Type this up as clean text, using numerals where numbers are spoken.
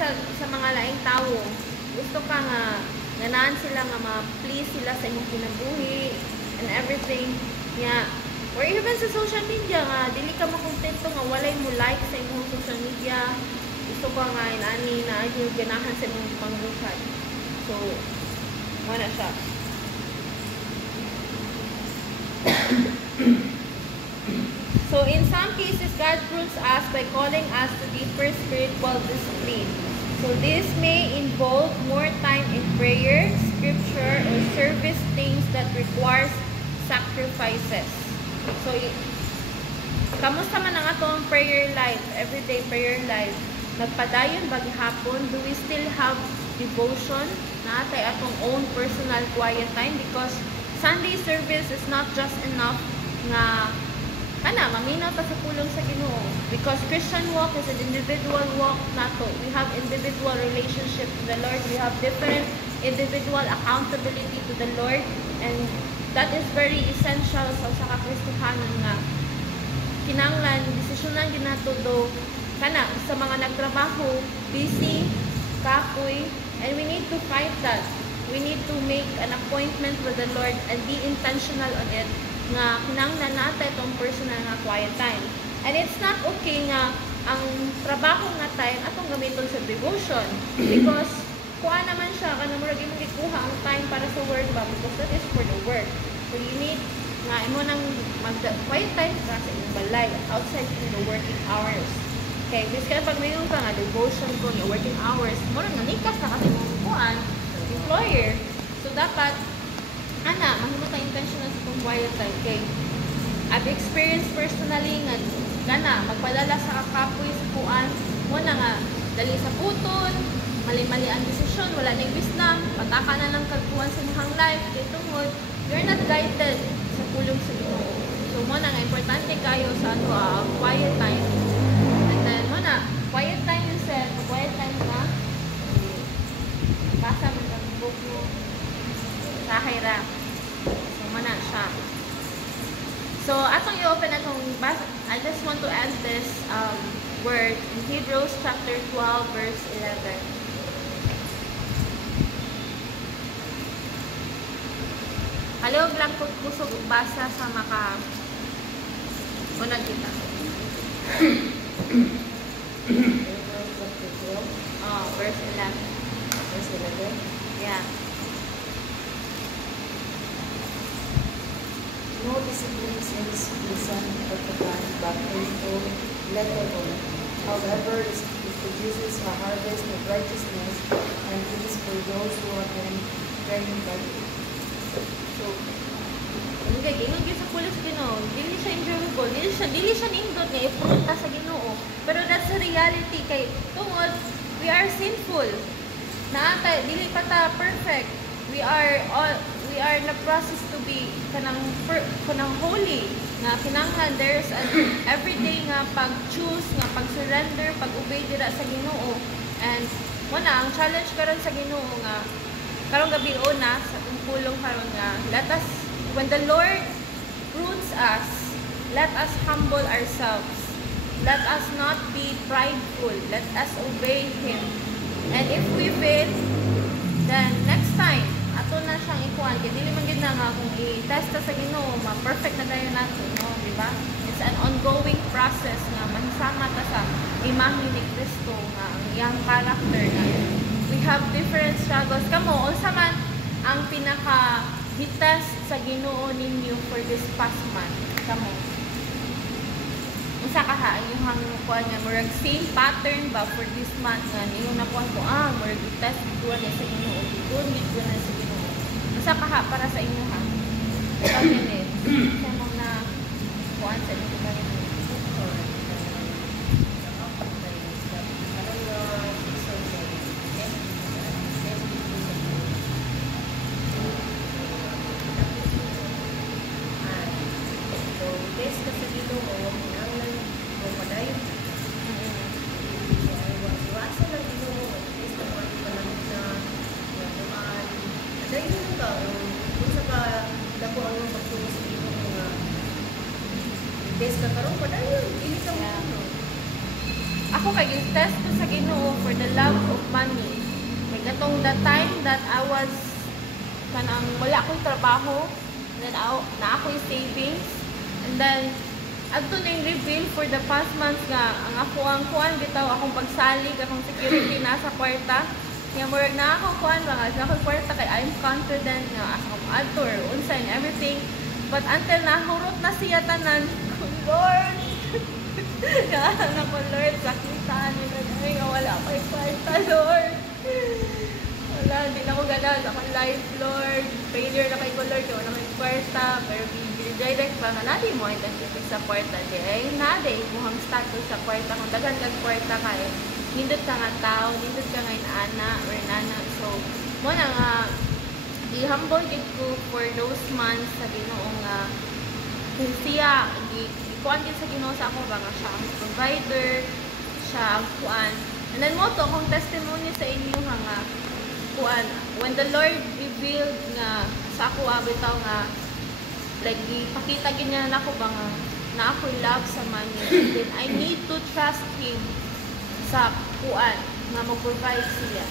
sa mga laing tao, gusto ka nga ganaan sila nga ma-please sila sa imong kinabuhi and everything. Yeah. Or even sa social media nga, dili ka makontento nga walay mo like sa imong social media. Gusto ka nga inani na yung ganahan sa imong pangbuhat. So, wala siya. So, in some cases, God prunes us by calling us to deeper spiritual discipline. So, this may involve more time in prayer, scripture, or service things that requires sacrifices. So, kamusta man ang atong prayer life, everyday prayer life? Nagpadayon ba gihapon? Do we still have devotion na atay atong own personal quiet time? Because Sunday service is not just enough nga maminaw ta sa pulong sa Ginoo. Because Christian walk is an individual walk nato. We have individual relationship to the Lord. We have different individual accountability to the Lord. And that is very essential sa Kristohanan nga kinanglan, desisyonan ginato do sa mga nagtrabaho, busy, kapoy, and we need to fight that. We need to make an appointment with the Lord and be intentional on it nga kinanglan natin itong personal nga quiet time. And it's not okay nga ang trabaho nga time atong gamiton sa devotion because kuha naman siya kanang murag imong gikuha ang time para sa word ba because that is for the work. So you need nga imo nang mag-quiet time para sa imong balay outside the working hours. Okay, bis kaya pag mayroon ka nga devotion ko nga working hours, murag nanikas na kasi mong kuhaan employer. So dapat mahimo ta intentional sa itong quiet time. Okay, I've experienced personally nga magpadala sa kakapoy sa kuan mo na nga dali sa puton, mali-mali ang desisyon, wala ning wisdom, pataka na lang kagkuhan sa imong life kay tungod you're not guided sa pulong sa Ginoo. So mo na nga importante kayo sa quiet time. And then mo na quiet time yourself, quiet time na basa mo ng book mo sahay ra. So mo na siya. So, atong i-open atong basa. I just want to add this word in Hebrews chapter 12, verse 11. Halog lang kung kusog basa sa maka unang kita. Verse 11. Verse 11? Yeah. No discipline since the Son of the God, but painful, let alone. However, it produces a harvest of righteousness and peace for those who have been trained by it. So, ingon gyud sa pulong sa Ginoo, dili siya enjoyable, dili siya nindot nga ipruta sa Ginoo. Pero that's the reality kay tungod we are sinful. Naatay dili pa ta perfect. We are in the process to be kanang holy nga kinahanglan there's an everyday nga pag-choose nga pag-surrender, pag-obey dira sa Ginoo. And muna ang challenge karon sa Ginoo nga karong gabi na sa pulong karon nga let us when the Lord prunes us, let us humble ourselves. Let us not be prideful. Let us obey Him. And if we fail, then next time ato na siyang ikuan kay dili man gid na nga kung i-test sa Ginoo ma-perfect na dayon nato, no, di ba? It's an ongoing process nga mansama ta sa imahe ni Kristo nga ang iyang character nga we have different struggles. Kamo unsa man ang pinaka hitest sa Ginoo ninyo for this past month? Kamo unsa ka ha inyong kuan nga murag same pattern ba for this month nga ninyo nakuha ko murag i-test ko na sa Ginoo doon gid ko na sa Ginoo. Unsa ka ha para sa inyo ha? Ikaw din sa mga kuan sa inyo ka rin. Ako kay test ko sa Ginoo for the love of the time that I was kanang wala akong trabaho, then na ako'y savings, and then adto na yung reveal for the past months nga ang ako ang kuan bitaw akong pagsalig akong security nasa kwarta. Nga murag na ako kuan mga sa akong kwarta kay I'm confident nga akong adto or unsa and everything. But until nahurot na siya tanan, Lord. Kaya ko Lord, sakitan nila ay nga wala pa yung kwarta, Lord. Wala, hindi na ako gana sa akong life, Lord. Failure na kay ko, Lord. Kaya wala may kwarta. Pero direct pa nga natin mo internship sa kwarta. Ay, natin, muhang status sa kwarta. Kung dagan kag kwarta kayo, nindot ka nga tao, nindot ka nga ana or nana. So, mo na nga, i-humble gid ko for those months sa Ginoong kung siya, kuan gid sa Ginoo sa ako ba nga siya ang provider, siya ang kuan. And then mo to, kung testimony sa inyo nga kuan, when the Lord revealed nga sa ako bitaw nga like ipakita gid niya nako ba nga na ako love sa money, then I need to trust Him sa kuan nga mag-provide siya.